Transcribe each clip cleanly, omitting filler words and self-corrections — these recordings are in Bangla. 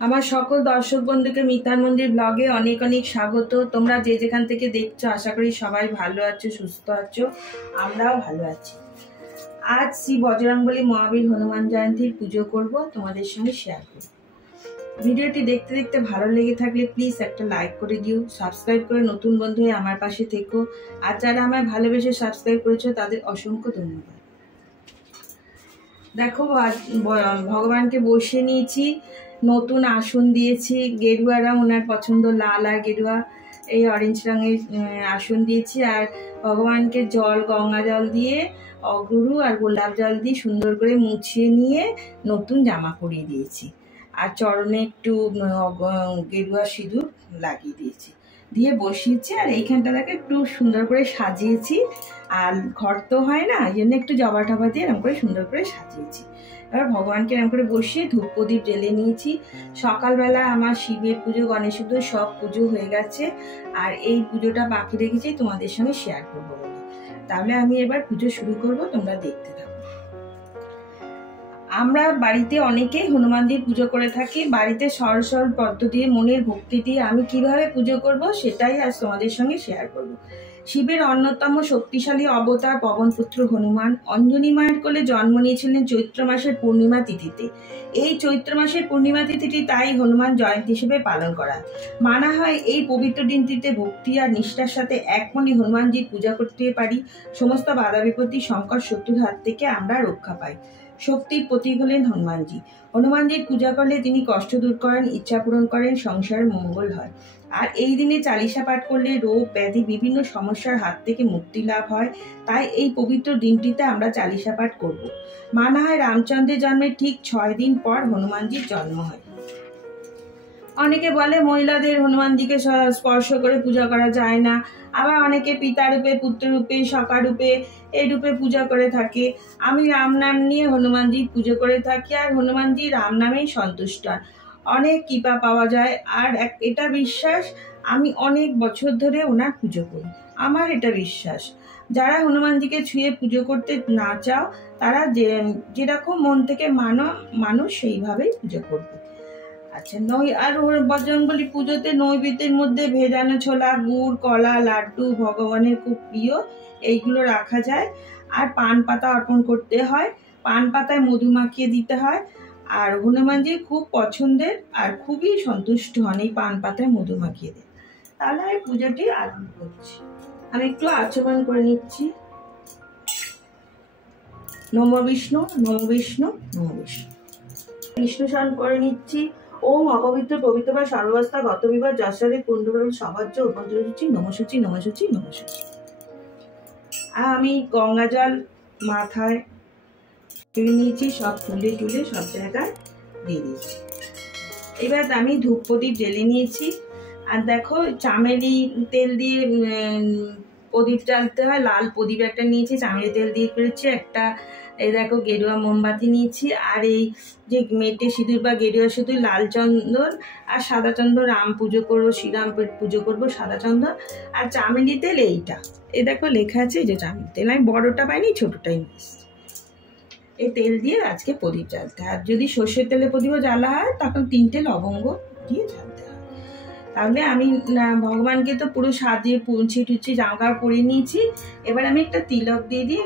আমার সকল দর্শক বন্ধুকে মিতার মন্দির ব্লগে অনেক অনেক স্বাগত। তোমরা যে যেখান থেকে দেখছো আশা করি সবাই ভালো আছো, সুস্থ আছো, আমরাও ভালো আছি। আজ শ্রী বজরংবলী মহাবীর হনুমান জয়ন্তীর পুজো করব, তোমাদের সঙ্গে শেয়ার করব। ভিডিওটি দেখতে দেখতে ভালো লেগে থাকলে প্লিজ একটা লাইক করে দিও, সাবস্ক্রাইব করে নতুন বন্ধু হয়ে আমার পাশে থেকো। আর যারা আমায় ভালোবেসে সাবস্ক্রাইব করেছো তাদের অসংখ্য ধন্যবাদ। দেখো ভগবানকে বসিয়ে নিয়েছি, নতুন আসন দিয়েছি, গেরুয়া রং ওনার পছন্দ, লাল আর গেরুয়া, এই অরেঞ্জ রঙের আসন দিয়েছি। আর ভগবানকে জল, গঙ্গা জল দিয়ে, অগুরু আর গোলাপ জল দিয়ে সুন্দর করে মুছিয়ে নিয়ে নতুন জামা পরিয়ে দিয়েছি। আর চরণে একটু গেরুয়া সিঁদুর লাগিয়ে দিয়েছি, দিয়ে বসিয়েছি। আর এইখানটা দেখে একটু সুন্দর করে সাজিয়েছি। আর ঘর তো হয় না, এই জন্য একটু জবা টবা দিয়ে এরকম করে সুন্দর করে সাজিয়েছি। এবার ভগবানকে এরকম করে বসিয়ে ধূপ প্রদীপ জ্বেলে নিয়েছি। সকালবেলা আমার শিবের পুজো, গণেশ পুজো সব পুজো হয়ে গেছে। আর এই পুজোটা বাকি রেখেছি তোমাদের সঙ্গে শেয়ার করবো বলে। তাহলে আমি এবার পুজো শুরু করব, তোমরা দেখতে থাকো। আমরা বাড়িতে অনেকেই হনুমানজির পুজো করে থাকি। বাড়িতে সরল সরল পদ্ধতি, মনের ভক্তি দিয়ে আমি কিভাবে পুজো করব সেটাই আজ তোমাদের সঙ্গে শেয়ার করব। শিবের অন্যতম শক্তিশালী অবতার পবনপুত্র হনুমান অঞ্জনী মায়ের কোলে জন্ম নিয়েছিলেন চৈত্র মাসের পূর্ণিমা তিথিতে। এই চৈত্র মাসের পূর্ণিমা তিথিটি তাই হনুমান জয়ন্তী হিসেবে পালন করা মানা হয়। এই পবিত্র দিনটিতে ভক্তি আর নিষ্ঠার সাথে এক মনে হনুমানজির পূজা করতে পারি, সমস্ত বাধা বিপত্তি, সংকট, শত্রুর হাত থেকে আমরা রক্ষা পাই। শক্তির প্রতীক হলেন হনুমানজি। হনুমানজির পূজা করলে তিনি কষ্ট দূর করেন, ইচ্ছা পূরণ করেন, সংসারের মঙ্গল হয়। আর এই দিনে চালিসা পাঠ করলে রোগ ব্যাধি, বিভিন্ন সমস্যার হাত থেকে মুক্তি লাভ হয়। তাই এই পবিত্র দিনটিতে আমরা চালিসা পাঠ করব। মানা হয় রামচন্দ্রের জন্মের ঠিক 6 দিন পর হনুমানজির জন্ম হয়। অনেকে বলে মহিলাদের হনুমানজিকে স্পর্শ করে পূজা করা যায় না। আবার অনেকে পিতা রূপে, পুত্র রূপে, সখা রূপে, এই রূপে পূজা করে থাকে। আমি রাম নাম নিয়ে হনুমানজির পুজো করে থাকি। আর হনুমানজি রাম নামেই সন্তুষ্ট, অনেক কৃপা পাওয়া যায়। আর এটা বিশ্বাস, আমি অনেক বছর ধরে ওনার পুজো করি। আমার এটা বিশ্বাস, যারা হনুমানজিকে ছুঁয়ে পুজো করতে না চাও তারা যেরকম মন থেকে মানো সেইভাবেই পুজো করবে। আচ্ছা, আর বজরংবলী পুজোতে নৈবেদ্যের মধ্যে ভেজানো ছোলা, গুড়, কলা, লাড্ডু ভগবানের খুব প্রিয়, এইগুলো রাখা যায়। আর পান পাতা অর্পণ করতে হয়, পান পাতায় মধু মাখিয়ে দিতে হয়। আর হনুমানজি খুব পছন্দের আর খুবই সন্তুষ্ট হন এই পান পাতায় মধু মাখিয়ে দেয়। তাহলে আমি পুজোটি আরম্ভ করছি। আমি একটু আচমন করে নিচ্ছি। নম বিষ্ণু, নম বিষ্ণু, নম বিষ্ণু। বিষ্ণু স্মরণ করে নিচ্ছি। ওম অপবিত্র পবিত্র বা সর্বাবস্থা গত বিবাদ যশোরে কুণ্ডল সবাজ্য উপন্ত্রসূচি নমসূচি নমসূচি নমসূচি। আমি গঙ্গা জল মাথায় নিয়েছি, সব ফুলে টুলে সব জায়গায় দিয়ে দিয়েছি। এবার আমি ধূপ প্রদীপ জ্বেলে নিয়েছি। আর দেখো চামেলি তেল দিয়ে প্রদীপ জ্বালতে হয়। লাল প্রদীপ একটা নিয়েছি, চামেলি তেল দিয়ে করেছি একটা। এই দেখো গেরুয়া মোমবাতি নিয়েছি। আর এই যে মেটে সিঁদুর বা গেরুয়া সিঁদুর, লাল চন্দন আর সাদা চন্দন, রাম পুজো করবো, শ্রীরাম পুজো করবো, সাদা চন্দন আর চামেলি তেল। এইটা এই দেখো লেখা আছে, এই যে চামেলি তেল। আমি বড়টা পাইনি, ছোটটাই নিয়েছি। এই তেল দিয়ে আজকে প্রদীপ জ্বালতে হয়। আর যদি সর্ষের তেলে প্রদীপও জ্বালা হয় তখন 3টে লবঙ্গ দিয়ে জ্বালতে হয়। তাহলে আমি ভগবানকে তো পুরো সাজিয়ে পুঁছি টুচি জামা কাপড় পরিয়ে নিয়েছি। এবার আমি একটা তিলক দিয়ে দিই।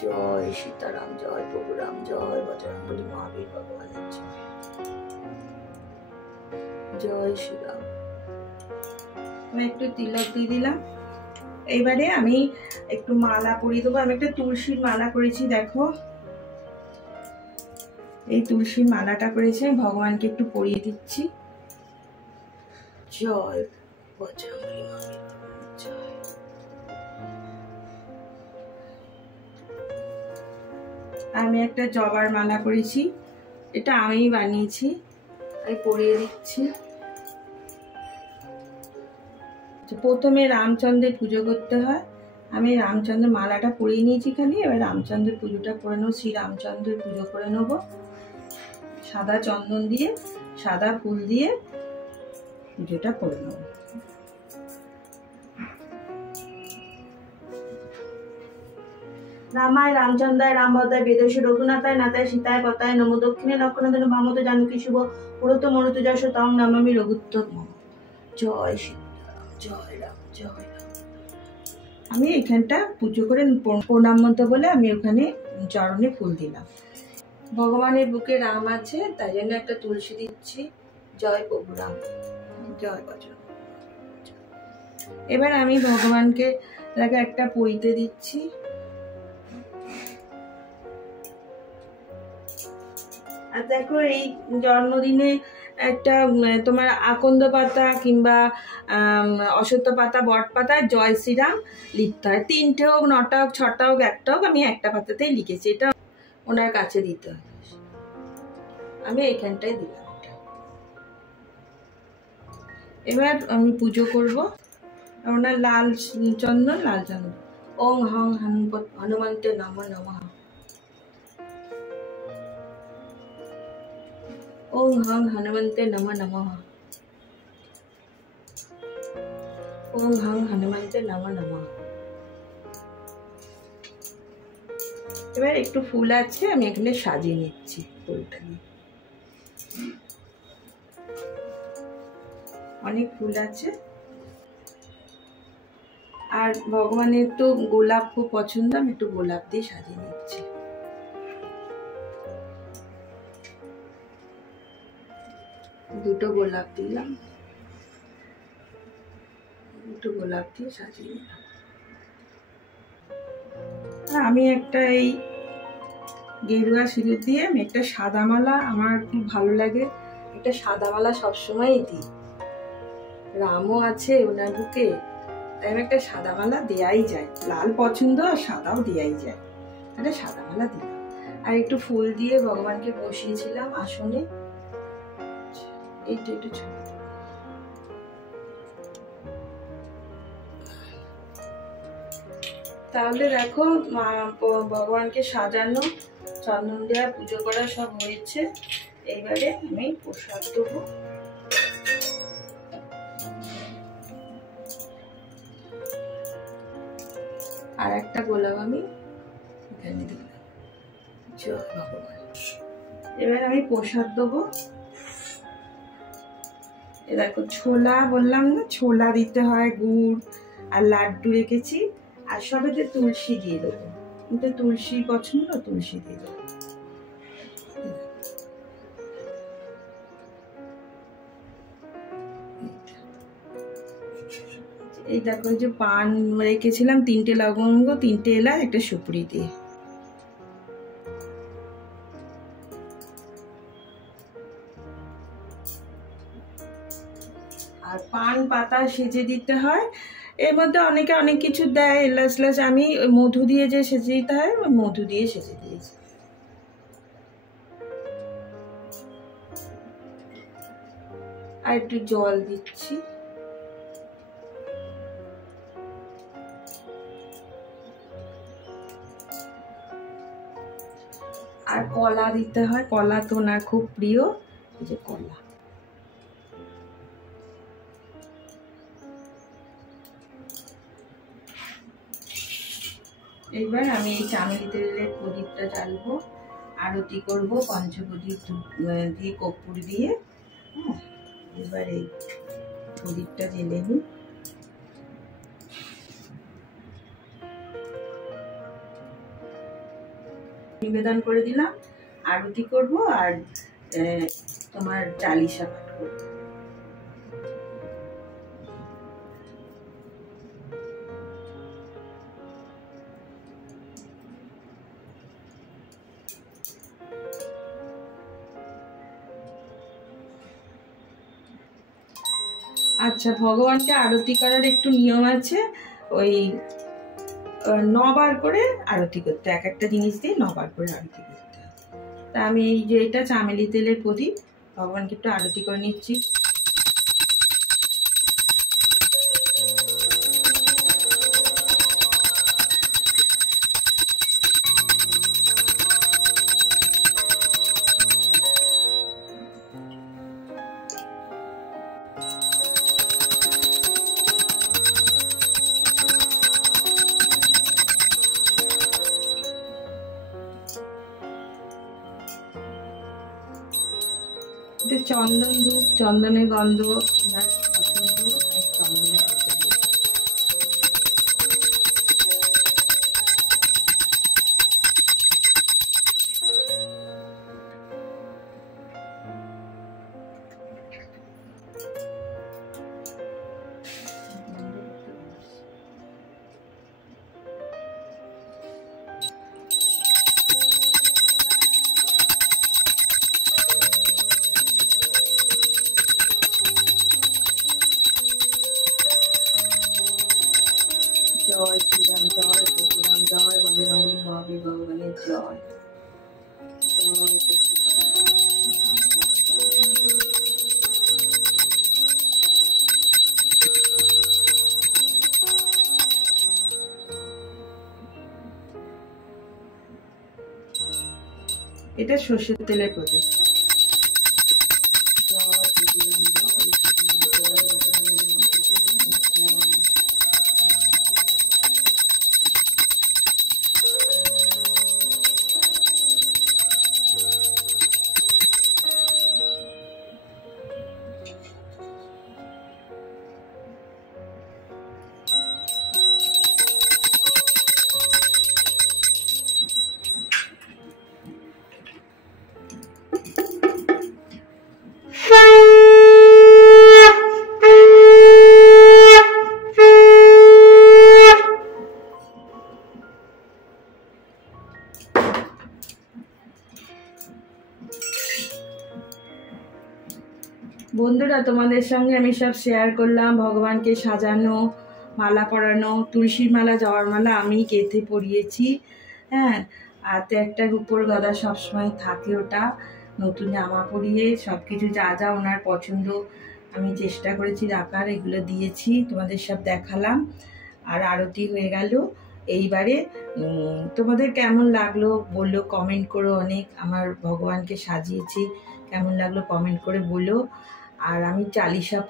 জয় সীতারাম, জয় প্রভু রাম, জয় বজরংবলী মহাবীর ভগবানের জয়, জয় শ্রীরাম। আমি একটু তিলক দিয়ে দিলাম। এবারে আমি একটু মালা পরিয়ে দেবো। আমি একটা তুলসীর মালা করেছি, দেখো এই তুলসীর মালাটা করেছি, ভগবানকে একটু পরিয়ে দিচ্ছি। জয় বজরংবলী মহাবীর জয়। আমি একটা জবার মালা করেছি, এটা আমি বানিয়েছি, আমি পরিয়ে দিচ্ছি। প্রথমে রামচন্দ্রের পুজো করতে হয়। আমি রামচন্দ্রের মালাটা পরিয়ে নিয়েছি খালি। এবার রামচন্দ্রের পুজোটা করে নেবো, শ্রী রামচন্দ্রের পুজো করে নেবো। সাদা চন্দন দিয়ে, সাদা ফুল দিয়ে পুজোটা করে নেবো। রামায় রামচন্দ্রায় রামভদ্রায় বেদস্য রঘুনাথায় নাথায় সীতায় পতায় নমো দক্ষিণে লক্ষণাধন ভামত জানকী শুভ পুরত মরুত যশ তং নমামি রঘুত্তম। জয় সীতারাম, জয় রাম, জয় রাম। আমি এখানটা পুজো করে প্রণাম মন্ত্র বলে আমি ওখানে চরণে ফুল দিলাম। ভগবানের বুকে রাম আছে, তাই জন্য একটা তুলসী দিচ্ছি। জয় প্রভু রাম, জয় বজরং। এবার আমি ভগবানকে একটা পইতে দিচ্ছি। আর দেখো, এই জন্মদিনে একটা তোমার আকন্দ পাতা কিংবা অশ্বত্থ পাতা, বট পাতা, জয় শ্রীরাম লিখতে হয়। 3টে হোক, 9টা হোক, 6টা হোক, 1টা হোক, আমি একটা পাতাতেই লিখেছি। এটা ওনার কাছে দিতে হয়, আমি এইখানটাই দিলাম। এবার আমি পুজো করব। ওনার লাল চন্দন। ওং হং হনুমন্তে নমঃ নমঃ। ওং হং হনুমন্তে নমঃ নমঃ। ওং হং হনুমন্তে নমঃ নমঃ। এবার একটু ফুল আছে, আমি এখানে সাজিয়ে নিচ্ছি ফুলটা নিয়ে। অনেক ফুল আছে। আর ভগবানের তো গোলাপ খুব পছন্দ, আমি একটু গোলাপ দিয়ে সাজিয়ে নিচ্ছি। দুটো গোলাপ দিলাম, দুটো গোলাপ দিয়ে সাজিয়ে নিলাম। আমি একটা এই গেরুয়া সিঁদুর দিয়ে আমি একটা সাদা মালা, আমার খুব ভালো লাগে, একটা সাদা মালা সবসময়ই দিই। রামও আছে ওনার বুকে, তাই আমি একটা সাদা মালা দেয়াই যায়। লাল পছন্দ, আর সাদাও দেয়াই যায়। একটা সাদা মালা দিলাম। আর একটু ফুল দিয়ে ভগবানকে বসিয়েছিলাম আসনে। এইটা একটু ছোট। তাহলে দেখো, ভগবানকে সাজানো, চন্দন দেওয়া, পুজো করা সব হয়েছে। এইবারে আমি প্রসাদ দেবো। আর একটা গোলাপ আমি এখানে দিলাম। জয় ভগবান। এবার আমি প্রসাদ দেবো। এ দেখো, ছোলা বললাম না, ছোলা দিতে হয়, গুড় আর লাড্ডু রেখেছি। আর সবেতে তুলসী দিয়ে দেবো। কিন্তু তুলসী পছন্দ, তুলসী দিয়ে দেবো। এই দেখো, যে পান রেখেছিলাম, 3টে লবঙ্গ, 3টে এলাচ, একটা সুপুরি দিয়ে। আর পান পাতা সেজে দিতে হয়। এর মধ্যে অনেকে অনেক কিছু দেয়, এলাচ। আমি ওই মধু দিয়ে যে সেজে দিতে হয়, ওই মধু দিয়ে সেজে দিয়েছি। আর একটু জল দিচ্ছি। আর কলা দিতে হয়, কলা তো ওনার খুব প্রিয়, এই যে কলা। এবার আমি এই চামেলি তেলের প্রদীপটা জ্বালবো, আরতি করবো পঞ্চপ্রদীপ দিয়ে, কর্পূর দিয়ে। এবার এই প্রদীপটা জ্বেলে নিই। নিবেদন করে দিলাম, আরতি করব আর তোমার চালিশা পাঠ করবো। আচ্ছা, ভগবানকে আরতি করার একটু নিয়ম আছে। ওই 9 বার করে আরতি করতে, এক একটা জিনিস দিয়ে 9 বার করে আরতি করতে হয়। তা আমি এই যে এটা চামেলি তেলের প্রদীপ, ভগবানকে একটু আরতি করে নিচ্ছি। এটা চন্দন ধূপ, চন্দনের গন্ধ ওনার পছন্দ, চন্দনের ধূপটা দিই। জয় শ্রীরাম, জয় পরশুরাম, জয় বজরঙ্গলী মহাবীর ভগবানের জয়, জয় পরশুরাম। এটা সর্ষের তেলের প্রদীপ। জয় পরশুরাম, জয় শ্রীরাম, জয় বজরঙ্গলী মহাবীর ভগবানের জয়। বন্ধুরা, তোমাদের সঙ্গে আমি সব শেয়ার করলাম। ভগবানকে সাজানো, মালা পরানো, তুলসীর মালা, জবার মালা আমি গেঁথে পরিয়েছি। হ্যাঁ, হাতে একটা রূপোর গদা সবসময় থাকে, ওটা নতুন জামা পরিয়ে সব কিছু যা যা ওনার পছন্দ আমি চেষ্টা করেছি রাখার, এগুলো দিয়েছি, তোমাদের সব দেখালাম। আর আরতি হয়ে গেল। এইবারে তোমাদের কেমন লাগলো বললো, কমেন্ট করো। অনেক আমার ভগবানকে সাজিয়েছি, কেমন লাগলো কমেন্ট করে বলো। আর আমি চালিশা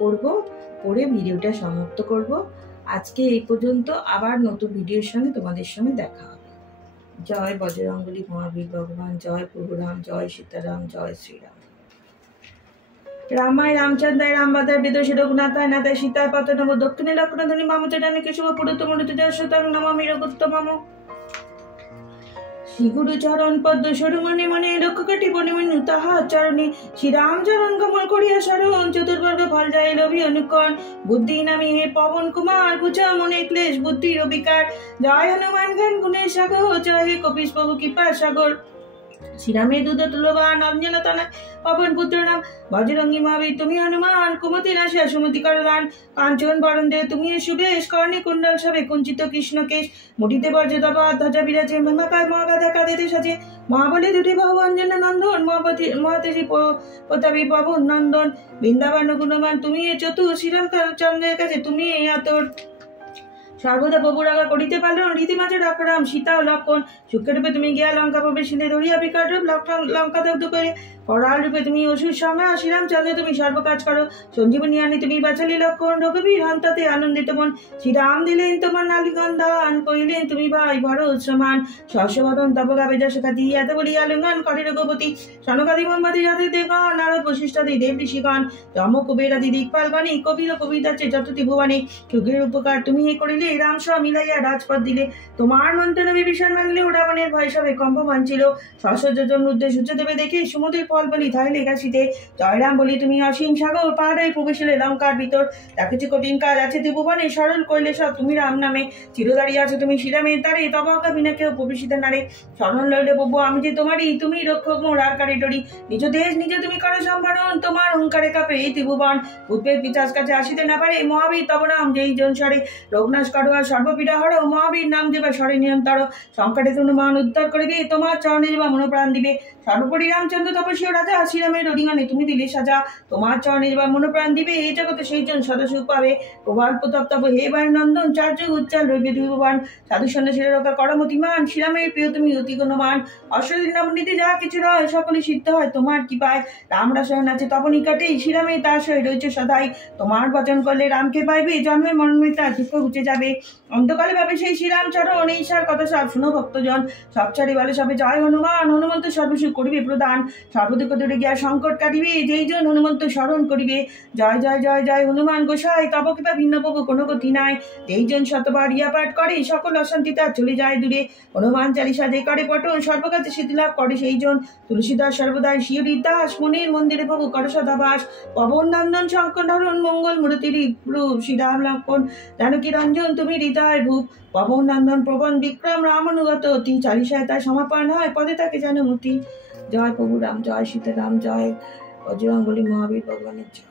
পড়ে ভিডিওটা সমাপ্ত করব। আজকে এই পর্যন্ত, আবার নতুন ভিডিওর সঙ্গে তোমাদের সঙ্গে দেখা হবে। জয় বজরঙ্গলী মহাবীর ভগবান, জয় প্রভুরাম, জয় সীতারাম, জয় শ্রীরাম। রামায় রামচন্দ্রায় রামবাদায় বিদোষী রঘুনাথায় নাথায় সীতায় পথ নম দক্ষিণে লক্ষ্মণধ্বনি মামচ জানে কেশব পুরুত মরুত জয় সুতং নমামি রঘুত্তমম। শ্রী গুরু চরণ পদ্ম সরু মনে মনে রক্ষকাঠি বনিমনু তাহা চরণে শ্রীরাম চরণ কমল করিয়া শরণ চতুর্বর্গ ফল যায় রবি অনুকরণ বুদ্ধি নামি হে পবন কুমার বুঝা মনে ক্লেশ বুদ্ধির অবিকার জয় হনুমান জ্ঞান গুণের সাগর জয় হে কপিস প্রভু কৃপা সাগর শ্রীরামের দুধ তুলবান অঞ্জন তনয় পবন পুত্র নাম বজরঙ্গী মহাবীর তুমি হনুমান কুমতি নাশা সুমতি করদান কাঞ্চন বরণ দে তুমি সুবেশ কর্ণে কুণ্ডল সবে কুঞ্চিত কৃষ্ণকেশ মুঠিতে বর্জদবা ধ্বজা বিরাজে মহাকায় মহাগাধা কাঁদিতে সাজে মহাবলী দুটি বাহু অঞ্জন নন্দন মহাতেজী প্রতাপী পবন নন্দন বৃন্দাবন গুণবান তুমি এ চতুর শ্রীরাম চন্দ্রের কাছে তুমি এই আতর সর্বদা প্রভুরাগা করিতে পারল রীতিমাঝে রাম সীতা ও লক্ষণ সুখের রূপে তুমি গিয়া লঙ্কা প্রবেশিলে ধরিয়া বিকট রূপ লঙ্কা দগ্ধ করে করাল রূপে তুমি অসুর সংগ্রাম শ্রীরামচন্দ্রে তুমি সর্বকাজ করো সঞ্জীবনী আনি তুমি বাঁচালি লক্ষণ রঘুবীর হন্তাতে আনন্দিত মন শ্রীরাম দিলেন তোমার নালিগন দান কইলেন তুমি ভাই ভরত সমান সহস্রবদন তপগাবে যশোকা দিয়ে এত বলি আলিঙ্গন করে রঘুপতি সনকাদি মোহাম্মদী যাতে দেবগণ নারদ বশিষ্ঠাদি দেব ঋষিগণ যম কুবেরাদি দিকপালগণে কবির কবিতাচে যতটি ভুবনে যুগের উপকার তুমি এ করিলে রাম সহ মিলাইয়া রাজপথ দিলে তোমার মন্ত্রণে বিভীষণ মানলে রাবণের ভয় সবে কম্পমান ছিল সহস্রজন উদ্দেশ্য সূর্য দেবে দেখে সমুদ্রের ফল বলি তাই লেখাশিতে জয়রাম বলি তুমি অসীম সাগর পাহাড়ে প্রবেশিলে লঙ্কার ভিতর যা কিছু কঠিন কাজ আছে ত্রিভুবনে সরল করলে সব তুমি রাম নামে চিরদারি আছো তুমি শ্রীরামের তারে তবাকা বিনা কেউ প্রবেশিতে নারে স্মরণ লইলে বলবো আমি যে তোমারই তুমি রক্ষক মোর আর কারে ডরি নিজ দেশ নিজে তুমি করো সম্ভারণ তোমার অহংকারে কাপে এই ত্রিভুবন উদ্বেগ পিতাস কাছে আসিতে না পারে মহাবীর তব নাম যেই জন সরে রঘুনাশ করো আর সর্বপীড়া হরো মহাবীর নাম দেবা সরে নিয়ন্তর সংকটে তুমি মান উদ্ধার করিবে তোমার চরণে দেবা মনোপ্রাণ দিবে সর্বোপরি রামচন্দ্র তপস্বী রাজা শ্রীরামের অধিগানে তুমি দিলে সাজা তোমার চরণে দেবা মনোপ্রাণ দিবে এই জগতে সেই জন সদস্য পাবে প্রভাল প্রতাপ হে বায়ু নন্দন চার্য উজ্জ্বল রইবে ত্রিভুবন সাধু সন্ন্যাসীর রক্ষা করমতিমান শ্রীরামের প্রিয় তুমি অতি গুণমান অশ্বদিন নবনীতি যা কিছু রয় সকলে সিদ্ধ হয় তোমার কি পায় রাম রসায়ন আছে তপ নিকটে শ্রীরামের তার সহ রয়েছে সদাই তোমার বচন করলে রামকে পাইবে জন্মে মরণে তার দুঃখ ঘুচে যাবে অন্তকালে ভাবে সেই শ্রীরামচরণ ঈশার কথা সব শুনো ভক্তজন, সব ছাড়ি বলে সবে জয় হনুমান, হনুমন্ত সর্বসুখ করিবে প্রদান, সর্বদুঃখ দূরে গিয়া সংকট কাটিবে, যেই জন হনুমন্ত স্মরণ করিবে। জয় জয় জয় জয় হনুমান গোসাই, তব কৃপা ভিন্ন প্রভু কোনো গতি নাই, যেই জন শতবার ইয়া পাঠ করে সকল অশান্তি তার চলে যায় দূরে। হনুমান চালিসা যে করে পঠন সর্বকাছে সিদ্ধি লাভ করে সেই জন, তুলসীদাস সর্বদাই শিয়রি দাস, মনের মন্দিরে প্রভু কর সদাবাস। পবন নন্দন শঙ্কর ধরণ মঙ্গল মূর্তির রূপ, শ্রীরাম লক্ষ্মণ জানকী রঞ্জন তুমি হৃদয় ভূপ। পবন নন্দন প্রবন বিক্রম রাম অনুগত অতি, চালিসায় তার সমাপন হয় পদে তাকে যেন মতি। জয় প্রভু রাম, জয় সীতারাম, জয় বজরঙ্গলী মহাবীর ভগবানের জয়।